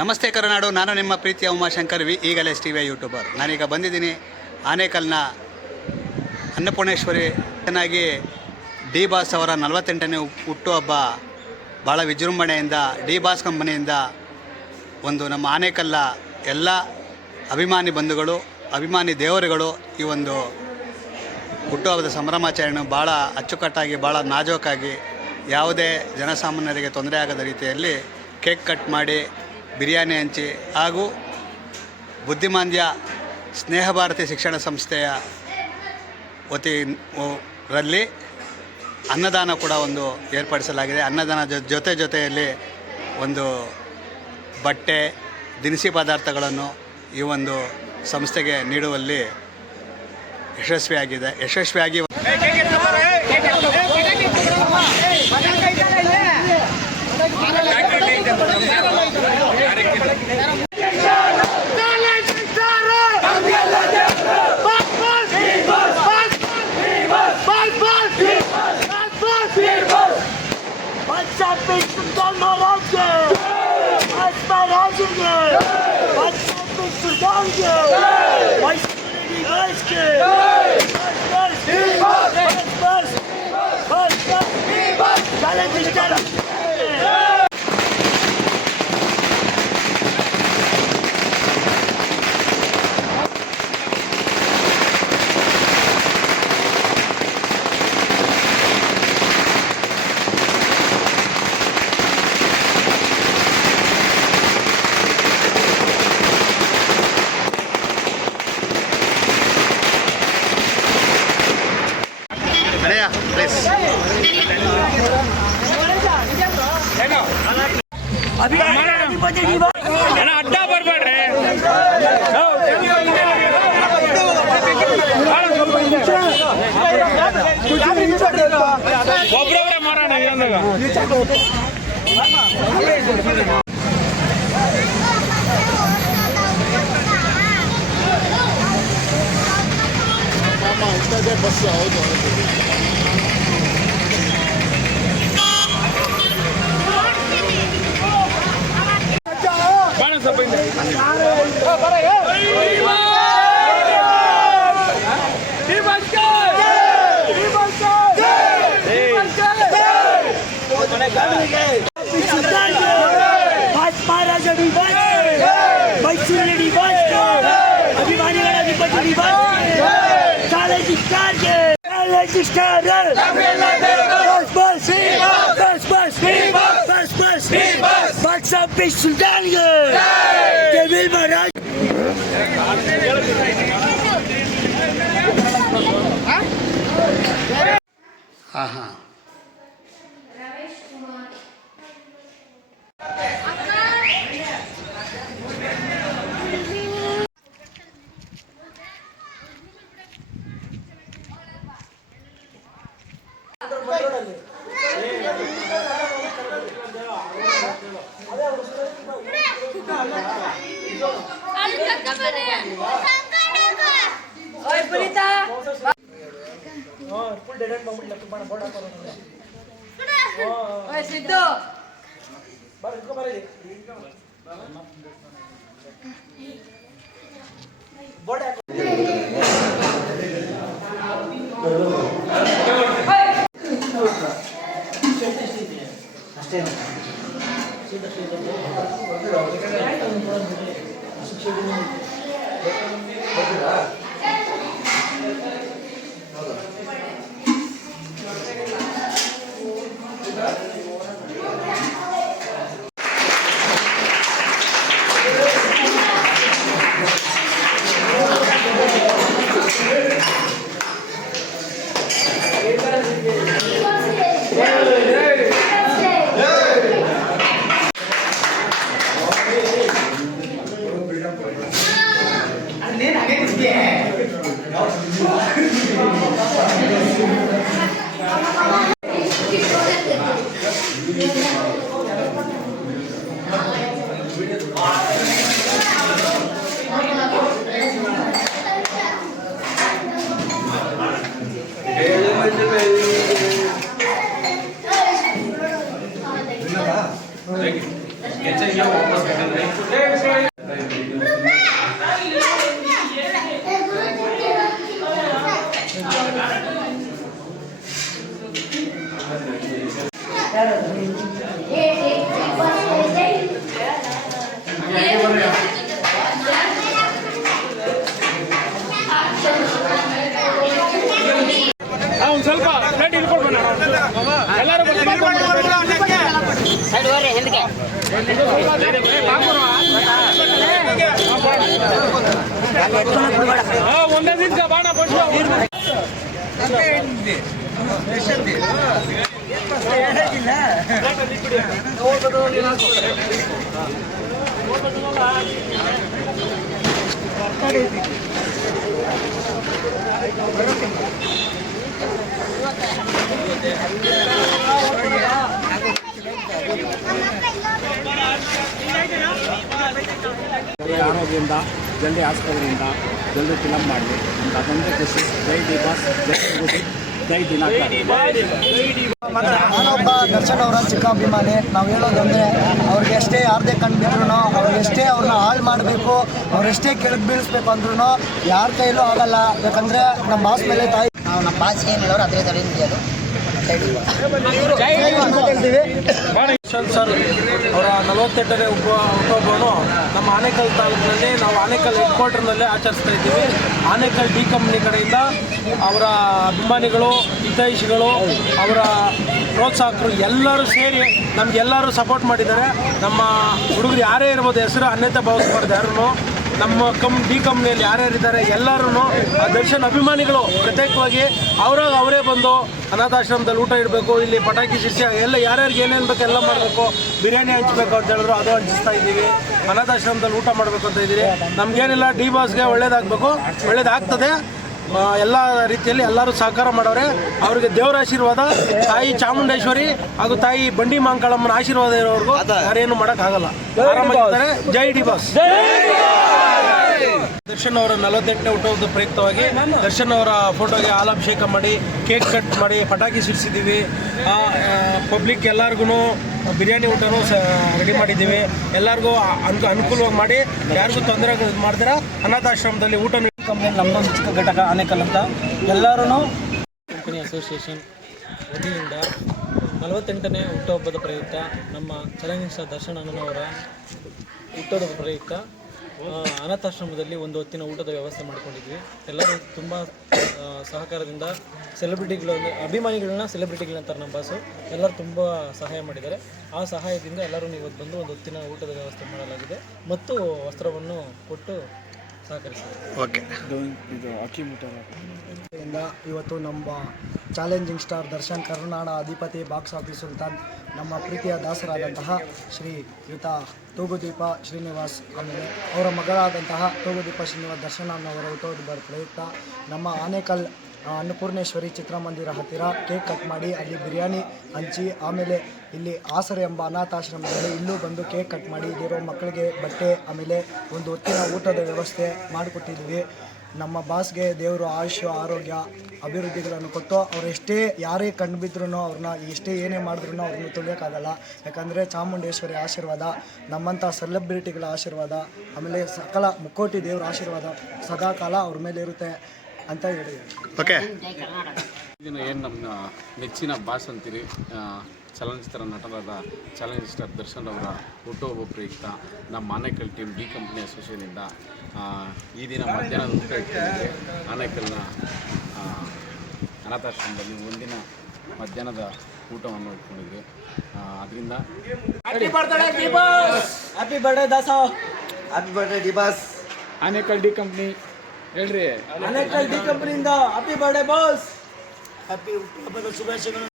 ನಮಸ್ತೆ ಕರುನಾಡು, ನಾನು ನಿಮ್ಮ ಪ್ರೀತಿಯ ಉಮಾಶಂಕರ್, ವಿ ಈಗಲೇ ಟಿ ವಿ ಯೂಟ್ಯೂಬರ್. ನಾನೀಗ ಬಂದಿದ್ದೀನಿ ಆನೇಕಲ್ನ ಅನ್ನಪೂರ್ಣೇಶ್ವರಿ ಚೆನ್ನಾಗಿ ಡಿ ಬಾಸ್ ಅವರ ನಲವತ್ತೆಂಟನೇ ಹುಟ್ಟುಹಬ್ಬ ಭಾಳ ವಿಜೃಂಭಣೆಯಿಂದ, ಡಿ ಬಾಸ್ ಕಂಪನಿಯಿಂದ ಒಂದು ನಮ್ಮ ಆನೇಕಲ್ಲ ಎಲ್ಲ ಅಭಿಮಾನಿ ಬಂಧುಗಳು, ಅಭಿಮಾನಿ ದೇವರುಗಳು ಈ ಒಂದು ಹುಟ್ಟುಹಬ್ಬದ ಸಂಭ್ರಮಾಚರಣೆ ಭಾಳ ಅಚ್ಚುಕಟ್ಟಾಗಿ ಭಾಳ ನಾಜೋಕಾಗಿ ಯಾವುದೇ ಜನಸಾಮಾನ್ಯರಿಗೆ ತೊಂದರೆ ಆಗದ ರೀತಿಯಲ್ಲಿ ಕೇಕ್ ಕಟ್ ಮಾಡಿ ಬಿರಿಯಾನಿ ಹಂಚಿ ಹಾಗೂ ಬುದ್ಧಿಮಾಂದ್ಯ ಸ್ನೇಹ ಭಾರತಿ ಶಿಕ್ಷಣ ಸಂಸ್ಥೆಯ ವತಿಯಲ್ಲಿ ಅನ್ನದಾನ ಕೂಡ ಒಂದು ಏರ್ಪಡಿಸಲಾಗಿದೆ. ಅನ್ನದಾನ ಜೊತೆ ಜೊತೆಯಲ್ಲಿ ಒಂದು ಬಟ್ಟೆ, ದಿನಸಿ ಪದಾರ್ಥಗಳನ್ನು ಈ ಒಂದು ಸಂಸ್ಥೆಗೆ ನೀಡುವಲ್ಲಿ ಯಶಸ್ವಿಯಾಗಿದೆ. ಯಶಸ್ವಿಯಾಗಿ Razinski! Başkanımız Sırdancı! Başkanımız İbrahimski! Başkanımız İbrahimski! Başkanımız İbrahimski! Başkanımız İbrahimski! अभी अड्डा पर बढ़ रहे मारा नहीं Tá bom, tá bom, pessoal. ಅಭಿಮಾನಿಗಳ ಅಧಿಪತಿ college ಸ್ಟಾರ್ಗೆ college star bus bus bus bus bus bus Ajá. ¡Oh! ¡Oh! ¡Oh! ¡Oh! Thank you. Thank you. 따라 노래 ಒಂದೇ ದಿವಸ ಬಾಣ ಬಂದು ಜಲ್ದಿ ಆರೋಗ್ಯದಿಂದ ಜಲ್ದಿ ಆಸ್ಪತ್ರೆಯಿಂದ ಜಲ್ದಿ ಫಿಲಮ್ ಮಾಡಲಿ ಅಂತ ಅದೊಂದೇ ಖುಷಿ. ಜೈ ಡಿ ಬಾಸ್ ಜೈ ಜೈ ಜೈ ಮತ್ತೆ ನಾನೊಬ್ಬ ದರ್ಶನ್ ಅವರ ಚಿಕ್ಕ ಅಭಿಮಾನಿ. ನಾವು ಹೇಳೋದಂದ್ರೆ ಅವ್ರಿಗೆ ಎಷ್ಟೇ ಯಾರದೇ ಕಂಡುಬಿಟ್ರು ಅವ್ರಿಗೆ ಎಷ್ಟೇ ಅವ್ರನ್ನ ಹಾಳು ಮಾಡಬೇಕು ಅವ್ರೆಷ್ಟೇ ಕೆಳಗೆ ಬೀಳಿಸ್ಬೇಕು ಅಂದ್ರು ಯಾರ ಕೈಲೂ ಆಗಲ್ಲ. ಯಾಕಂದ್ರೆ ನಮ್ಮ ಬಾಸ್ ಮೇಲೆ ತಾಯಿ ನಾವು ನಮ್ಮ ಬಾಸ್ಗೆ ಏನು ಹೇಳೋರು ಅದೇ ತಡೆ ದರ್ಶನ್ ಸರ್, ಅವರ ನಲವತ್ತೆಂಟನೇ ಉಪ ಹುಟ್ಟುಹಬ್ಬವನ್ನು ನಮ್ಮ ಆನೇಕಲ್ ತಾಲೂಕಿನಲ್ಲಿ ನಾವು ಆನೇಕಲ್ ಹೆಡ್ ಕ್ವಾರ್ಟರ್ನಲ್ಲೇ ಆಚರಿಸ್ತಾ ಇದ್ದೀವಿ. ಆನೇಕಲ್ ಡಿ ಕಂಪ್ನಿ ಕಡೆಯಿಂದ ಅವರ ಅಭಿಮಾನಿಗಳು, ಹಿತೈಷಿಗಳು, ಅವರ ಪ್ರೋತ್ಸಾಹಕರು ಎಲ್ಲರೂ ಸೇರಿ ನಮಗೆಲ್ಲರೂ ಸಪೋರ್ಟ್ ಮಾಡಿದ್ದಾರೆ. ನಮ್ಮ ಹುಡುಗರು ಯಾರೇ ಇರ್ಬೋದು, ಹೆಸರು ಅನ್ಯತೆ ಭಾವಿಸ್ಬಾರ್ದು ಯಾರೂ ನಮ್ಮ ಕಮ್ ಡಿ ಕಂಪ್ನಿಯಲ್ಲಿ ಯಾರ್ಯಾರಿದ್ದಾರೆ ಎಲ್ಲರೂ ದರ್ಶನ್ ಅಭಿಮಾನಿಗಳು ಪ್ರತ್ಯೇಕವಾಗಿ ಅವ್ರಾಗ ಅವರೇ ಬಂದು ಅನಾಥಾಶ್ರಮದಲ್ಲಿ ಊಟ ಇಡಬೇಕು, ಇಲ್ಲಿ ಪಟಾಕಿ ಶಿಷ್ಯ ಎಲ್ಲ ಯಾರ್ಯಾರಿಗೆ ಏನೇನು ಬೇಕು ಎಲ್ಲ ಮಾಡಬೇಕು, ಬಿರಿಯಾನಿ ಹಂಚಬೇಕು ಅಂತ ಹೇಳಿದ್ರು, ಅದು ಹಂಚಿಸ್ತಾ ಇದ್ದೀವಿ. ಅನಾಥಾಶ್ರಮದಲ್ಲಿ ಊಟ ಮಾಡಬೇಕು ಅಂತ ಇದ್ದೀವಿ ನಮಗೇನಿಲ್ಲ ಡಿ ಬಾಸ್ಗೆ ಒಳ್ಳೇದಾಗಬೇಕು, ಒಳ್ಳೇದಾಗ್ತದೆ. ಎಲ್ಲ ರೀತಿಯಲ್ಲಿ ಎಲ್ಲರೂ ಸಹಕಾರ ಮಾಡವ್ರೆ ಅವರಿಗೆ ದೇವರ ಆಶೀರ್ವಾದ ತಾಯಿ ಚಾಮುಂಡೇಶ್ವರಿ ಹಾಗೂ ತಾಯಿ ಬಂಡಿ ಮಾಂಕಾಳಮ್ಮನ ಆಶೀರ್ವಾದ ಇರೋವರೆಗೂ ಯಾರೇನು ಮಾಡೋಕ್ಕಾಗಲ್ಲ ಆರಾಮಾಗಿದ್ದಾರೆ ಜೈ ಡಿ ಬಾಸ್. ದರ್ಶನ್ ಅವರ ನಲವತ್ತೆಂಟನೇ ಹುಟ್ಟುಹಬ್ಬದ ಪ್ರಯುಕ್ತವಾಗಿ ದರ್ಶನ್ ಅವರ ಫೋಟೋಗೆ ಹಾಲಾಭಿಷೇಕ ಮಾಡಿ ಕೇಕ್ ಕಟ್ ಮಾಡಿ ಪಟಾಕಿ ಸಿಡಿಸಿದ್ದೀವಿ. ಪಬ್ಲಿಕ್ ಎಲ್ಲರಿಗೂ ಬಿರಿಯಾನಿ ಊಟನೂ ರೆಡಿ ಮಾಡಿದ್ದೀವಿ. ಎಲ್ಲರಿಗೂ ಅನ್ಕು ಅನುಕೂಲವಾಗಿ ಮಾಡಿ. ಯಾರಿಗೂ ತೊಂದರೆ ಮಾಡಿದ್ರೆ ಅನಾಥಾಶ್ರಮದಲ್ಲಿ ಊಟ ಕಂಪ್ನಿ ನಮ್ಮದೊಂದು ಚಿಕ್ಕ ಘಟಕ ಆನೇಕಲ್ ಅಂತ ಎಲ್ಲರೂ ಕಂಪನಿ ಅಸೋಸಿಯೇಷನ್ ವತಿಯಿಂದ ನಲವತ್ತೆಂಟನೇ ಹುಟ್ಟುಹಬ್ಬದ ಪ್ರಯುಕ್ತ ನಮ್ಮ ಚಲನಚಿತ್ರ ದರ್ಶನ ಅಣ್ಣನವರ ಹುಟ್ಟುಹಬ್ಬದ ಪ್ರಯುಕ್ತ ಅನಾಥಾಶ್ರಮದಲ್ಲಿ ಒಂದು ಹೊತ್ತಿನ ಊಟದ ವ್ಯವಸ್ಥೆ ಮಾಡಿಕೊಂಡಿದ್ವಿ. ಎಲ್ಲರೂ ತುಂಬ ಸಹಕಾರದಿಂದ ಸೆಲೆಬ್ರಿಟಿಗಳು ಅಭಿಮಾನಿಗಳನ್ನ ಸೆಲೆಬ್ರಿಟಿಗಳಂತಾರೆ ನಮ್ಮ ಬಾಸು ಎಲ್ಲರೂ ತುಂಬ ಸಹಾಯ ಮಾಡಿದ್ದಾರೆ. ಆ ಸಹಾಯದಿಂದ ಎಲ್ಲರೂ ಇವತ್ತು ಬಂದು ಒಂದು ಹೊತ್ತಿನ ಊಟದ ವ್ಯವಸ್ಥೆ ಮಾಡಲಾಗಿದೆ. ಮತ್ತು ವಸ್ತ್ರವನ್ನು ಕೊಟ್ಟು ಓಕೆ. ಇಂದ ಇವತ್ತು ನಮ್ಮ ಚಾಲೆಂಜಿಂಗ್ ಸ್ಟಾರ್ ದರ್ಶನ್ ಕರುನಾಡ ಅಧಿಪತಿ ಬಾಕ್ಸ್ ಆಫೀಸ್ ಸುಲ್ತಾನ್ ನಮ್ಮ ಪ್ರೀತಿಯ ದಾಸರಾದಂತಹ ಶ್ರೀ ಯುತ ತೂಗುದೀಪ ಶ್ರೀನಿವಾಸ್ ಆಮೇಲೆ ಅವರ ಮಗಳಾದಂತಹ ತೂಗುದೀಪ ಶ್ರೀನಿವಾಸ್ ದರ್ಶನ್ ಅನ್ನೋರ ಹುಟ್ಟೋದು ಬರ ಪ್ರಯುಕ್ತ ನಮ್ಮ ಆನೇಕಲ್ ಅನ್ನಪೂರ್ಣೇಶ್ವರಿ ಚಿತ್ರಮಂದಿರ ಹತ್ತಿರ ಕೇಕ್ ಕಟ್ ಮಾಡಿ, ಅಲ್ಲಿ ಬಿರಿಯಾನಿ ಹಂಚಿ, ಆಮೇಲೆ ಇಲ್ಲಿ ಆಸರೆ ಎಂಬ ಅನಾಥಾಶ್ರಮದಲ್ಲಿ ಇಲ್ಲೂ ಬಂದು ಕೇಕ್ ಕಟ್ ಮಾಡಿ, ಇಲ್ಲಿರೋ ಮಕ್ಕಳಿಗೆ ಬಟ್ಟೆ, ಆಮೇಲೆ ಒಂದು ಹೊತ್ತಿನ ಊಟದ ವ್ಯವಸ್ಥೆ ಮಾಡಿಕೊಟ್ಟಿದ್ದೀವಿ ನಮ್ಮ ಬಾಸ್ಗೆ ದೇವರು ಆಯುಷ್ಯ, ಆರೋಗ್ಯ, ಅಭಿವೃದ್ಧಿಗಳನ್ನು ಕೊಟ್ಟು ಅವ್ರು ಎಷ್ಟೇ ಯಾರೇ ಕಂಡು ಬಿದ್ರೂ ಅವ್ರನ್ನ ಎಷ್ಟೇ ಏನೇ ಮಾಡಿದ್ರು ಅವ್ರನ್ನ ತುಳಿಯೋಕ್ಕಾಗಲ್ಲ. ಯಾಕಂದರೆ ಚಾಮುಂಡೇಶ್ವರಿ ಆಶೀರ್ವಾದ, ನಮ್ಮಂಥ ಸೆಲೆಬ್ರಿಟಿಗಳ ಆಶೀರ್ವಾದ, ಆಮೇಲೆ ಸಕಲ ಮುಕ್ಕೋಟಿ ದೇವರ ಆಶೀರ್ವಾದ ಸದಾಕಾಲ ಅವ್ರ ಮೇಲೆ ಇರುತ್ತೆ. ಅಂತ ಹೇಳಿ. ಓಕೆ ಇದನ್ನ ಏನು ನಮ್ಮ ನೆಚ್ಚಿನ ಬಾಸ್ ಅಂತೀರಿ? ಚಲನಚಿತ್ರ ನಟರಾದ ಚಾಲೆಂಜ್ ಸ್ಟಾರ್ ದರ್ಶನ್ ಅವರ ಹುಟ್ಟುಹಬ್ಬ ಪ್ರಯುಕ್ತ. ನಮ್ಮ ಆನೇಕಲ್ ಟೀಮ್ ಡಿ ಕಂಪ್ನಿ ಅಸೋಸಿಯೇಷನಿಂದ ಈ ದಿನ ಮಧ್ಯಾಹ್ನದ ಊಟ ಇಟ್ಕೊಂಡಿದ್ದೆ ಆನೇಕಲ್ನ ಅನಾಥಾಶ್ರಮದಲ್ಲಿ ಒಂದಿನ ಮಧ್ಯಾಹ್ನದ ಊಟವನ್ನು ಇಟ್ಕೊಂಡಿದ್ವಿ ಅದರಿಂದ happy birthday Dasa happy birthday D boss Anekal D company ಹೇಳ್ರಿ. ಅನೇಕಲ್ ಡಿ ಕಂಪನಿಯಿಂದ ಹ್ಯಾಪಿ ಬರ್ಡೇ ಬಾಸ್ ಹ್ಯಾಪಿ ಹಬ್ಬದ ಶುಭಾಶಯಗಳು.